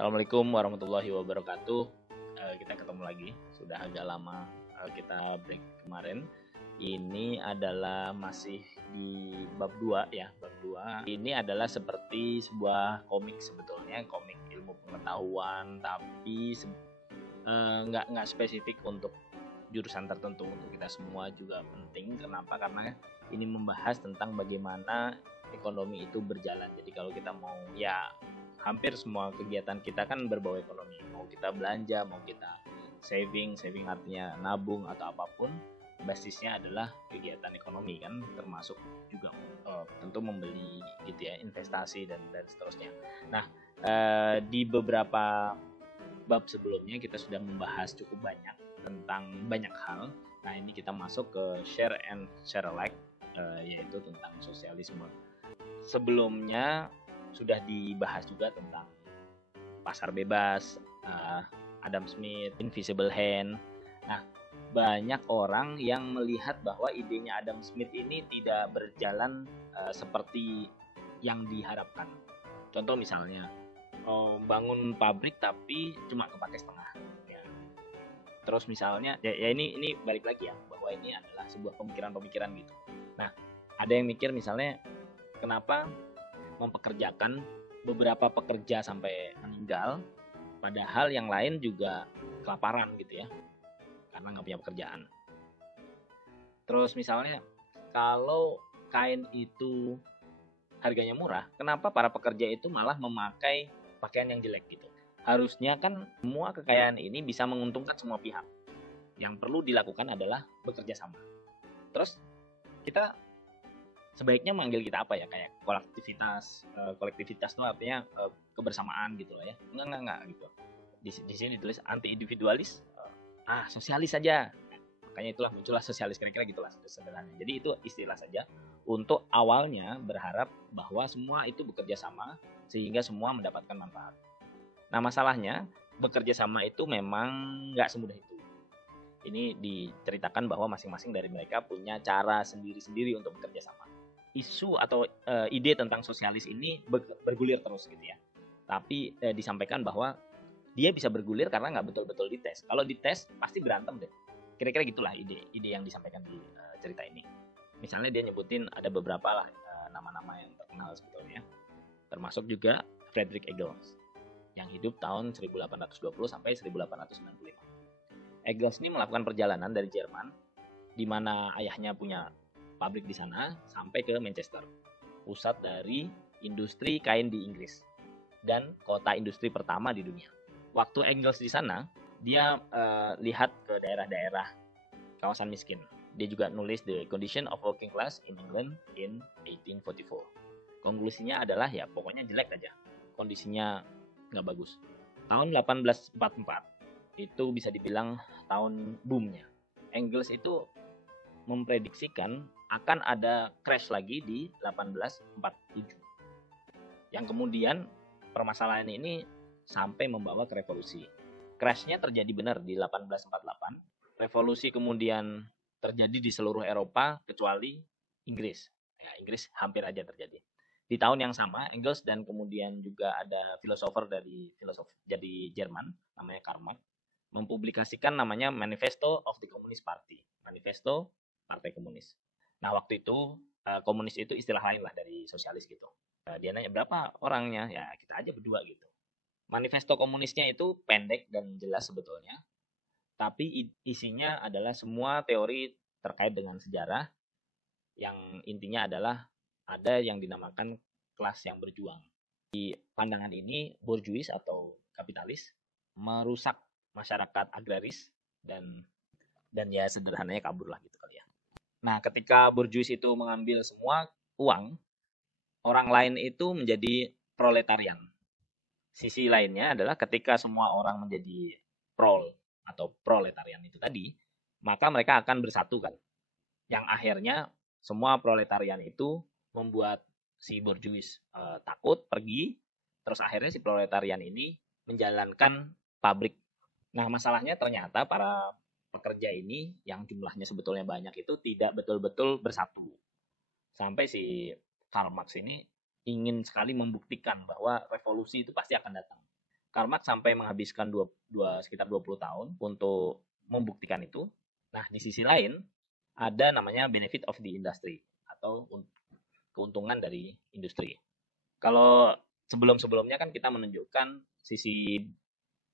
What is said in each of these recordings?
Assalamualaikum warahmatullahi wabarakatuh. Kita ketemu lagi. Sudah agak lama kita break kemarin. Ini adalah masih di bab 2 ya, bab 2. Ini adalah seperti sebuah komik sebetulnya, komik ilmu pengetahuan, tapi nggak spesifik untuk jurusan tertentu, untuk kita semua juga penting. Kenapa? Karena ini membahas tentang bagaimana ekonomi itu berjalan. Jadi kalau kita mau hampir semua kegiatan kita kan berbau ekonomi. Mau kita belanja, mau kita saving artinya nabung atau apapun, basisnya adalah kegiatan ekonomi kan, termasuk juga tentu membeli gitu ya, investasi dan seterusnya. Nah, di beberapa bab sebelumnya kita sudah membahas cukup banyak tentang banyak hal. Nah, ini kita masuk ke share and share alike, yaitu tentang sosialisme. Sebelumnya sudah dibahas juga tentang pasar bebas, Adam Smith, Invisible Hand. Nah, banyak orang yang melihat bahwa idenya Adam Smith ini tidak berjalan seperti yang diharapkan. Contoh misalnya, bangun pabrik tapi cuma kepake setengah. Ya. Terus misalnya, ini balik lagi ya, bahwa ini adalah sebuah pemikiran-pemikiran gitu. Nah, ada yang mikir misalnya, kenapa mempekerjakan beberapa pekerja sampai meninggal, padahal yang lain juga kelaparan gitu ya, karena nggak punya pekerjaan. Terus misalnya, kalau kain itu harganya murah, kenapa para pekerja itu malah memakai pakaian yang jelek gitu? Harusnya kan semua kekayaan ini bisa menguntungkan semua pihak. Yang perlu dilakukan adalah bekerja sama. Terus kita sebaiknya manggil kita apa ya, kayak kolektivitas itu artinya kebersamaan gitu lah ya. Enggak gitu. Di sini ditulis anti individualis, sosialis saja. Makanya itulah muncullah sosialis, kira-kira gitulah sederhananya. Jadi itu istilah saja untuk awalnya berharap bahwa semua itu bekerja sama sehingga semua mendapatkan manfaat. Nah, masalahnya bekerja sama itu memang nggak semudah itu. Ini diceritakan bahwa masing-masing dari mereka punya cara sendiri-sendiri untuk bekerja sama. Isu atau ide tentang sosialis ini bergulir terus gitu ya. Tapi disampaikan bahwa dia bisa bergulir karena nggak betul-betul dites. Kalau dites pasti berantem deh. Kira-kira gitulah ide yang disampaikan di cerita ini. Misalnya dia nyebutin ada beberapa lah nama-nama yang terkenal sebetulnya. Termasuk juga Friedrich Engels yang hidup tahun 1820 sampai 1895. Engels ini melakukan perjalanan dari Jerman, di mana ayahnya punya pabrik di sana, sampai ke Manchester, pusat dari industri kain di Inggris dan kota industri pertama di dunia. Waktu Engels di sana, dia lihat ke daerah-daerah kawasan miskin. Dia juga nulis The Condition of Working Class in England in 1844. Konklusinya adalah ya pokoknya jelek aja, kondisinya nggak bagus. Tahun 1844 itu bisa dibilang tahun boomnya. Engels itu memprediksikan akan ada crash lagi di 1847. Yang kemudian permasalahan ini sampai membawa ke revolusi. Crashnya terjadi benar di 1848. Revolusi kemudian terjadi di seluruh Eropa kecuali Inggris. Ya, Inggris hampir aja terjadi. Di tahun yang sama, Engels dan kemudian juga ada filosofer dari Jerman, namanya Karl Marx, mempublikasikan namanya Manifesto of the Communist Party. Manifesto Partai Komunis. Nah, waktu itu komunis itu istilah lain lah dari sosialis gitu. Dia nanya berapa orangnya? Ya, kita aja berdua gitu. Manifesto komunisnya itu pendek dan jelas sebetulnya. Tapi isinya adalah semua teori terkait dengan sejarah, yang intinya adalah ada yang dinamakan kelas yang berjuang. Di pandangan ini, bourgeois atau kapitalis merusak masyarakat agraris dan ya sederhananya kabur lah gitu kali ya. Nah, ketika bourgeois itu mengambil semua uang, orang lain itu menjadi proletarian. Sisi lainnya adalah ketika semua orang menjadi prol atau proletarian itu tadi, maka mereka akan bersatu kan. Yang akhirnya semua proletarian itu membuat si bourgeois takut pergi, terus akhirnya si proletarian ini menjalankan pabrik. Nah, masalahnya ternyata para pekerja ini yang jumlahnya sebetulnya banyak itu tidak betul-betul bersatu. Sampai si Karl Marx ini ingin sekali membuktikan bahwa revolusi itu pasti akan datang. Karl Marx sampai menghabiskan sekitar 20 tahun untuk membuktikan itu. Nah, di sisi lain ada namanya benefit of the industry atau keuntungan dari industri. Kalau sebelum-sebelumnya kan kita menunjukkan sisi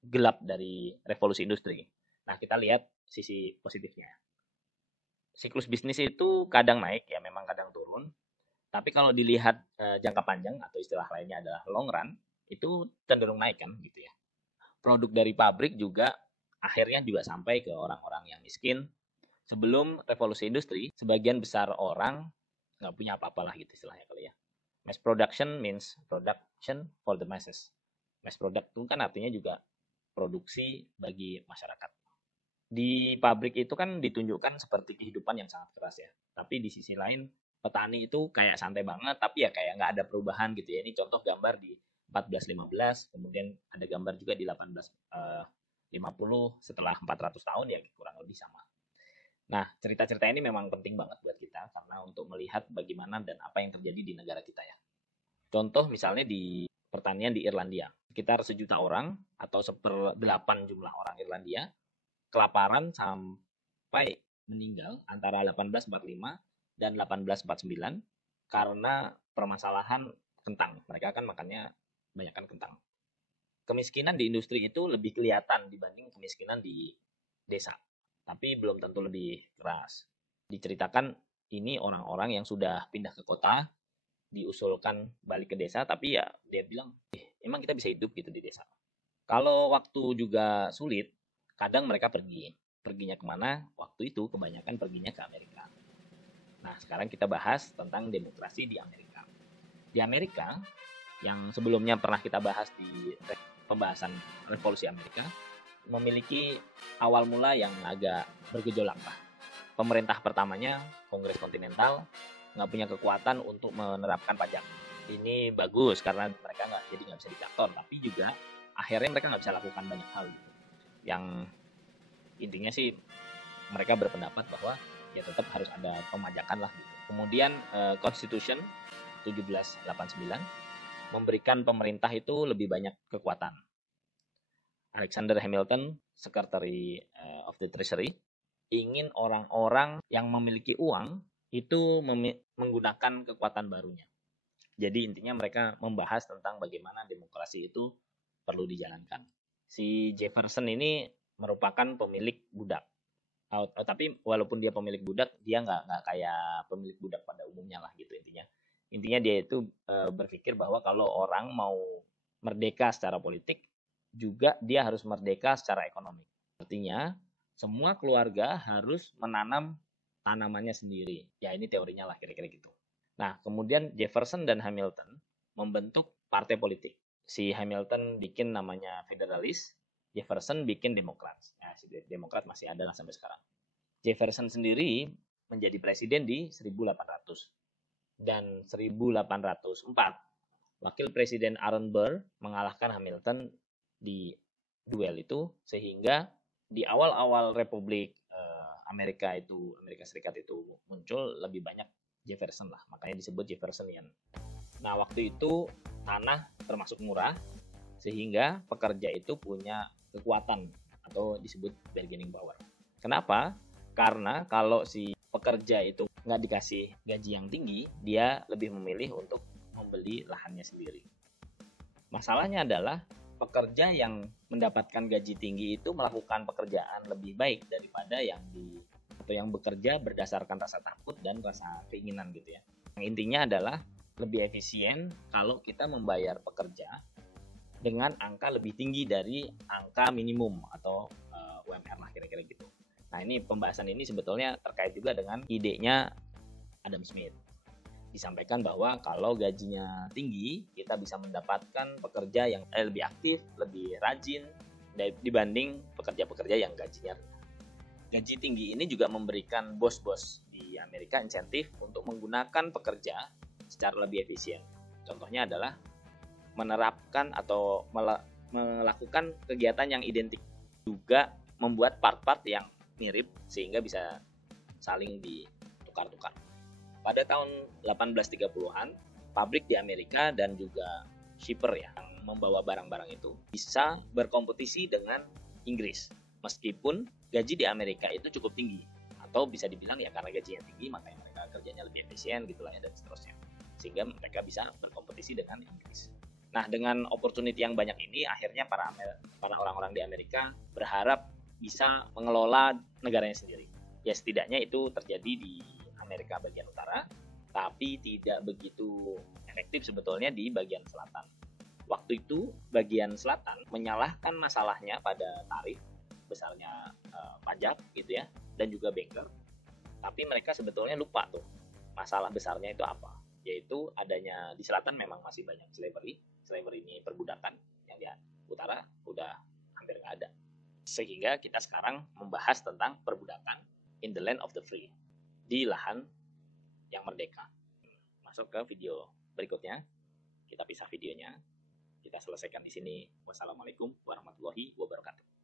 gelap dari revolusi industri. Nah, kita lihat sisi positifnya. Siklus bisnis itu kadang naik ya, memang kadang turun. Tapi kalau dilihat jangka panjang atau istilah lainnya adalah long run, itu cenderung naik kan gitu ya. Produk dari pabrik juga akhirnya juga sampai ke orang-orang yang miskin. Sebelum revolusi industri, sebagian besar orang nggak punya apa-apa lah gitu istilahnya kali ya. Mass production means production for the masses. Mass product itu kan artinya juga produksi bagi masyarakat. Di pabrik itu kan ditunjukkan seperti kehidupan yang sangat keras ya. Tapi di sisi lain petani itu kayak santai banget, tapi ya kayak nggak ada perubahan gitu ya. Ini contoh gambar di 1415, kemudian ada gambar juga di 1850 setelah 400 tahun ya kurang lebih sama. Nah, cerita-cerita ini memang penting banget buat kita karena untuk melihat bagaimana dan apa yang terjadi di negara kita ya. Contoh misalnya di pertanian di Irlandia, sekitar 1 juta orang atau 1/8 jumlah orang Irlandia kelaparan sampai meninggal antara 1845 dan 1849 karena permasalahan kentang. Mereka kan makannya banyakkan kentang. Kemiskinan di industri itu lebih kelihatan dibanding kemiskinan di desa, tapi belum tentu lebih keras. Diceritakan ini orang-orang yang sudah pindah ke kota, diusulkan balik ke desa, tapi ya dia bilang, emang kita bisa hidup gitu di desa. Kalau waktu juga sulit, kadang mereka pergi. Perginya kemana? Waktu itu kebanyakan perginya ke Amerika. Nah, sekarang kita bahas tentang demokrasi di Amerika. Di Amerika, yang sebelumnya pernah kita bahas di pembahasan revolusi Amerika, memiliki awal mula yang agak bergejolak lah. Pemerintah pertamanya, Kongres Kontinental, nggak punya kekuatan untuk menerapkan pajak. Ini bagus karena mereka nggak bisa diktator, tapi juga akhirnya mereka nggak bisa lakukan banyak hal. Yang intinya sih mereka berpendapat bahwa ya tetap harus ada pemajakan lah gitu. Kemudian Constitution 1789 memberikan pemerintah itu lebih banyak kekuatan. Alexander Hamilton, Secretary of the Treasury, ingin orang-orang yang memiliki uang itu menggunakan kekuatan barunya. Jadi intinya mereka membahas tentang bagaimana demokrasi itu perlu dijalankan. Si Jefferson ini merupakan pemilik budak. Tapi walaupun dia pemilik budak, dia nggak kayak pemilik budak pada umumnya lah gitu intinya. Intinya dia itu berpikir bahwa kalau orang mau merdeka secara politik, juga dia harus merdeka secara ekonomi. Artinya semua keluarga harus menanam tanamannya sendiri. Ya ini teorinya lah kira-kira gitu. Nah kemudian Jefferson dan Hamilton membentuk partai politik. Si Hamilton bikin namanya Federalis, Jefferson bikin Demokrat. Nah, si Demokrat masih ada lah sampai sekarang. Jefferson sendiri menjadi presiden di 1800. Dan 1804, wakil presiden Aaron Burr mengalahkan Hamilton di duel itu, sehingga di awal-awal Republik Amerika Serikat itu muncul lebih banyak Jefferson lah, makanya disebut Jeffersonian. Nah waktu itu tanah termasuk murah, sehingga pekerja itu punya kekuatan atau disebut bargaining power. Kenapa? Karena kalau si pekerja itu nggak dikasih gaji yang tinggi, dia lebih memilih untuk membeli lahannya sendiri. Masalahnya adalah pekerja yang mendapatkan gaji tinggi itu melakukan pekerjaan lebih baik daripada yang bekerja berdasarkan rasa takut dan rasa keinginan gitu ya. Yang intinya adalah lebih efisien kalau kita membayar pekerja dengan angka lebih tinggi dari angka minimum atau UMR lah kira-kira gitu. Nah ini pembahasan ini sebetulnya terkait juga dengan idenya Adam Smith. Disampaikan bahwa kalau gajinya tinggi, kita bisa mendapatkan pekerja yang lebih aktif, lebih rajin dibanding pekerja-pekerja yang gajinya rendah. Gaji tinggi ini juga memberikan bos-bos di Amerika insentif untuk menggunakan pekerja secara lebih efisien. Contohnya adalah menerapkan atau melakukan kegiatan yang identik, juga membuat part-part yang mirip sehingga bisa saling ditukar-tukar. Pada tahun 1830-an, pabrik di Amerika dan juga shipper ya, yang membawa barang-barang itu bisa berkompetisi dengan Inggris. Meskipun gaji di Amerika itu cukup tinggi, atau bisa dibilang ya karena gajinya tinggi makanya mereka kerjanya lebih efisien gitulah ya, dan seterusnya, sehingga mereka bisa berkompetisi dengan Inggris. Nah, dengan opportunity yang banyak ini akhirnya para orang-orang di Amerika berharap bisa mengelola negaranya sendiri. Ya setidaknya itu terjadi di Amerika bagian utara, tapi tidak begitu efektif sebetulnya di bagian selatan. Waktu itu bagian selatan menyalahkan masalahnya pada tarif besarnya pajak gitu ya, dan juga banker. Tapi mereka sebetulnya lupa tuh masalah besarnya itu apa, yaitu adanya di selatan memang masih banyak slavery ini perbudakan, yang di utara udah hampir nggak ada. Sehingga kita sekarang membahas tentang perbudakan in the land of the free, di lahan yang merdeka. Masuk ke video berikutnya, kita pisah videonya, kita selesaikan di sini. Wassalamualaikum warahmatullahi wabarakatuh.